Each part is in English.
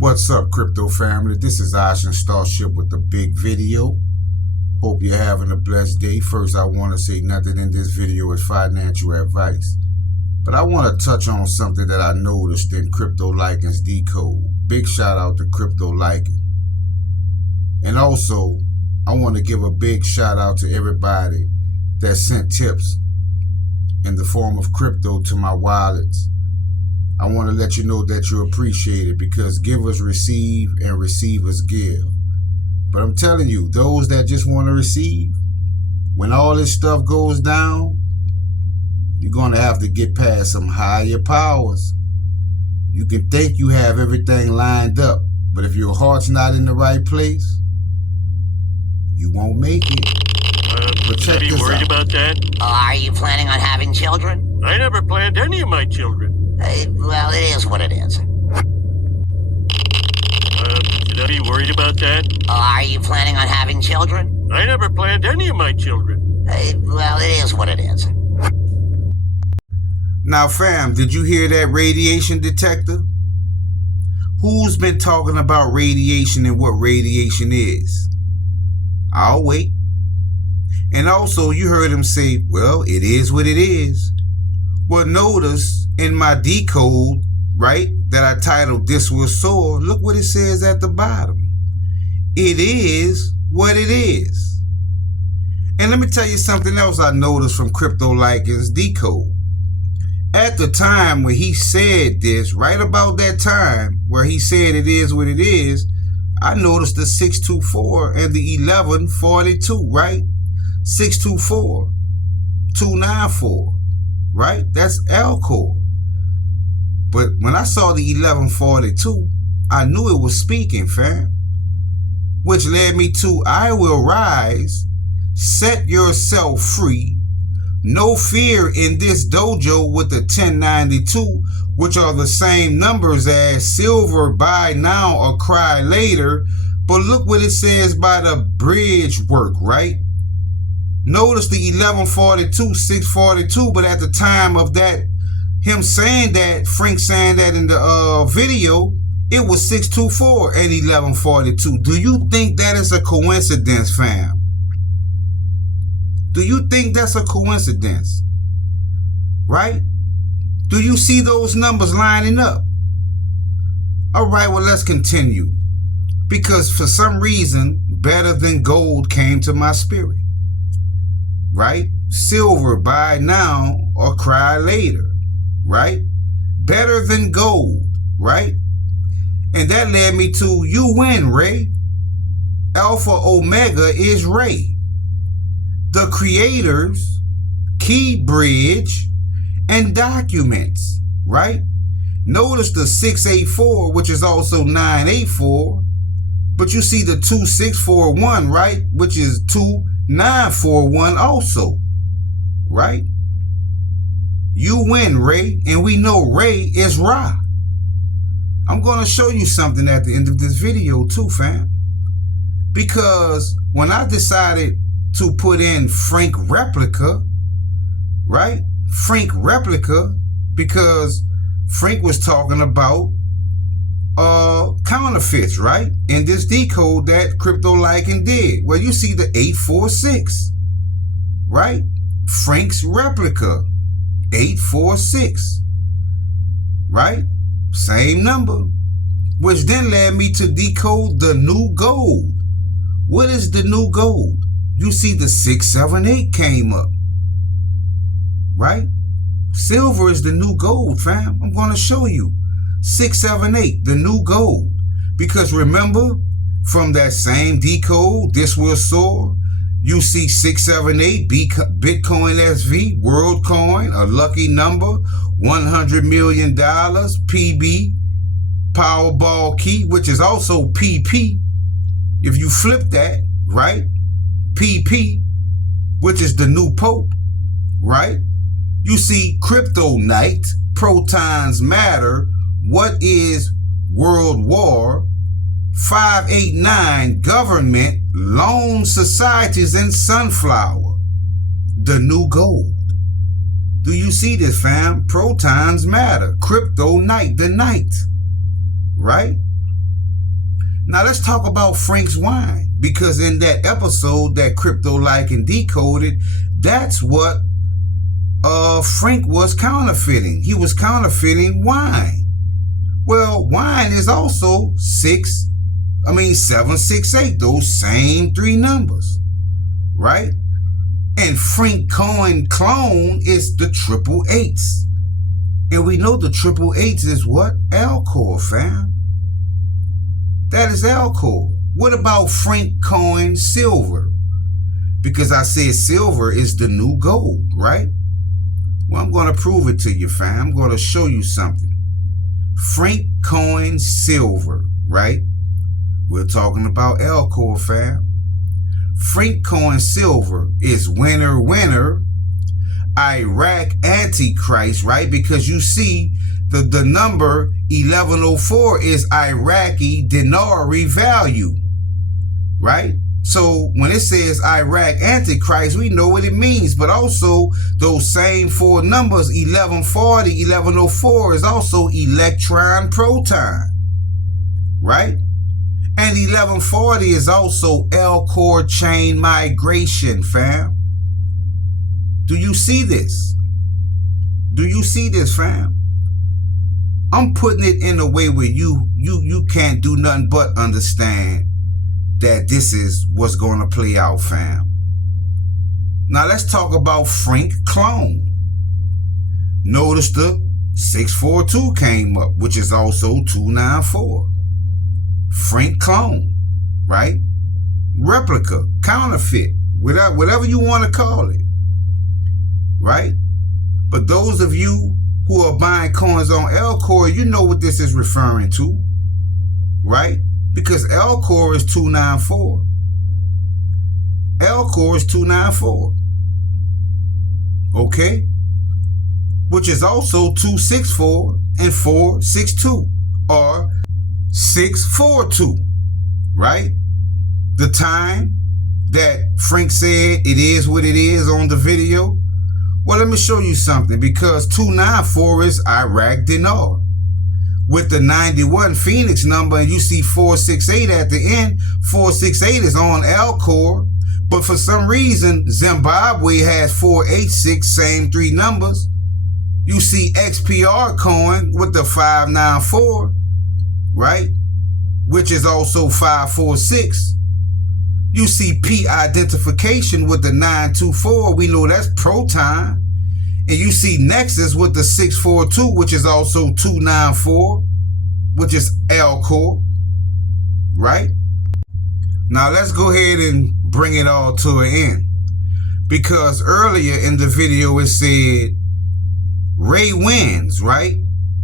What's up, crypto family? This is Ocean Starship with a big video. Hope you're having a blessed day. First, I want to say nothing in this video is financial advice, but I want to touch on something that I noticed in Crypto Liking's decode. Big shout out to Crypto Liking. And also, I want to give a big shout out to everybody that sent tips in the form of crypto to my wallets. I want to let you know that you appreciate it, because givers receive and receivers give. But I'm telling you, those that just want to receive, when all this stuff goes down, you're going to have to get past some higher powers. You can think you have everything lined up, but if your heart's not in the right place, you won't make it. But check this out. Are you worried about that? Are you planning on having children? I never planned any of my children. Well, it is what it is. Should I be worried about that? Are you planning on having children? I never planned any of my children. Well, it is what it is. Now, fam, did you hear that radiation detector? Who's been talking about radiation and what radiation is? I'll wait. And also, you heard him say, well, it is what it is. Well, notice in my decode, right, that I titled This Was So, look what it says at the bottom. It is what it is. And let me tell you something else I noticed from Crypto Liking's decode. At the time when he said this, right about that time where he said it is what it is, I noticed the 624 and the 1142, right? 624, 294. Right? That's L-core. But when I saw the 1142, I knew it was speaking, fam. Which led me to, I will rise, set yourself free, no fear in this dojo with the 1092, which are the same numbers as silver buy now or cry later. But look what it says by the bridge work, right? Notice the 1142, 642, but at the time of that, him saying that, Frank saying that in the video, it was 624 and 1142. Do you think that is a coincidence, fam? Do you think that's a coincidence? Right? Do you see those numbers lining up? All right, well, let's continue. Because for some reason, better than gold came to my spirit. Right? Silver buy now or cry later. Right? Better than gold. Right? And that led me to, you win, Ray. Alpha Omega is Ray. The creators, key bridge, and documents. Right? Notice the 684, which is also 984. But you see the 2641, right? Which is 2941 also, right? You win, Ray, and we know Ray is Ra. I'm going to show you something at the end of this video too, fam. Because when I decided to put in Frank Replica, right? Frank Replica, because Frank was talking about counterfeits, right? In this decode that Crypto Liking did. Well, you see the 846, right? Frank's Replica, 846, right? Same number, which then led me to decode the new gold. What is the new gold? You see the 678 came up, right? Silver is the new gold, fam. I'm going to show you. 678, the new gold. Because remember, from that same decode, this will soar, you see 678, Bitcoin SV, WorldCoin, a lucky number, $100 million, PB, Powerball key, which is also PP. If you flip that, right, PP, which is the new Pope, right? You see Crypto Night, Protons Matter, what is World War, 589, Government, Loan Societies, and Sunflower, the new gold. Do you see this, fam? Protons Matter, Crypto Night, the night, right? Now let's talk about Frank's wine, because in that episode that Crypto Like and Decoded, that's what Frank was counterfeiting. He was counterfeiting wine. Well, wine is also 768, those same three numbers, right? And Frank Cohen clone is the 888s. And we know the 888s is what? Alcohol, fam. That is alcohol. What about Frank Cohen silver? Because I said silver is the new gold, right? Well, I'm going to prove it to you, fam. I'm going to show you something. Frank Cohen silver, right? We're talking about alcohol, fam. Frank Cohen silver is winner, winner, Iraq Antichrist, right? Because you see the number 1104 is Iraqi dinar value, right? So when it says Iraq Antichrist, we know what it means. But also those same four numbers, 1140, 1104 is also electron proton, right? And 1140 is also L-core chain migration, fam. Do you see this? Do you see this, fam? I'm putting it in a way where you can't do nothing but understand that this is what's going to play out, fam. Now let's talk about Frank clone. Notice the 642 came up, which is also 294. Frank clone, right? Replica, counterfeit, whatever you want to call it, right? But those of you who are buying coins on L-Core, you know what this is referring to, right? Because L-Core is 294. L-Core is 294. Okay? Which is also 264 and 462, or 642, right? The time that Frank said it is what it is on the video. Well, let me show you something, because 294 is Iraq dinar. With the 91 Phoenix number, and you see 468 at the end, 468 is on L-Core. But for some reason, Zimbabwe has 486, same three numbers. You see XPR coin with the 594, right? Which is also 546. You see P identification with the 924. We know that's proton. And you see Nexus with the 642, which is also 294, which is L-Core, right? Now let's go ahead and bring it all to an end. Because earlier in the video it said Ray wins, right?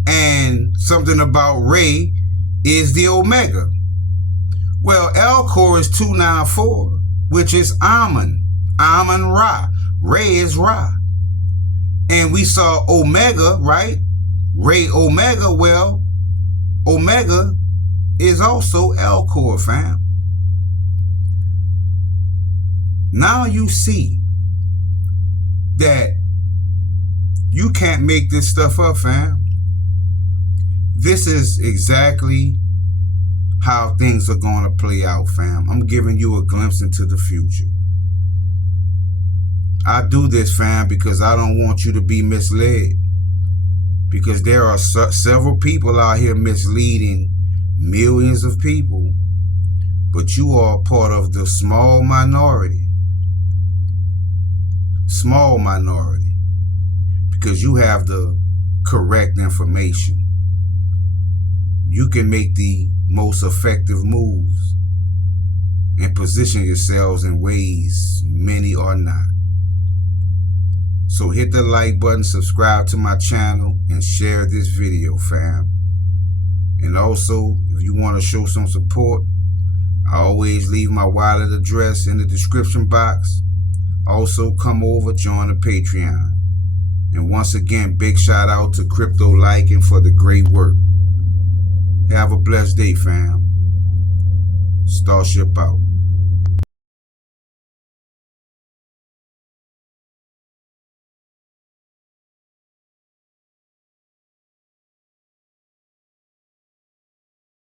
And something about Ray is the Omega. Well, L-Core is 294, which is Amun. Amun Ra. Ray is Ra. And we saw Omega, right? Ray Omega. Well, Omega is also L-Core, fam. Now you see that you can't make this stuff up, fam. This is exactly how things are going to play out, fam. I'm giving you a glimpse into the future. I do this, fam, because I don't want you to be misled. Because there are several people out here misleading millions of people. But you are part of the small minority. Small minority. Because you have the correct information. You can make the most effective moves and position yourselves in ways many are not. So hit the like button, subscribe to my channel, and share this video, fam. And also, if you want to show some support, I always leave my wallet address in the description box. Also, come over, join the Patreon. And once again, big shout out to Crypto Liking for the great work. Have a blessed day, fam. Starship out.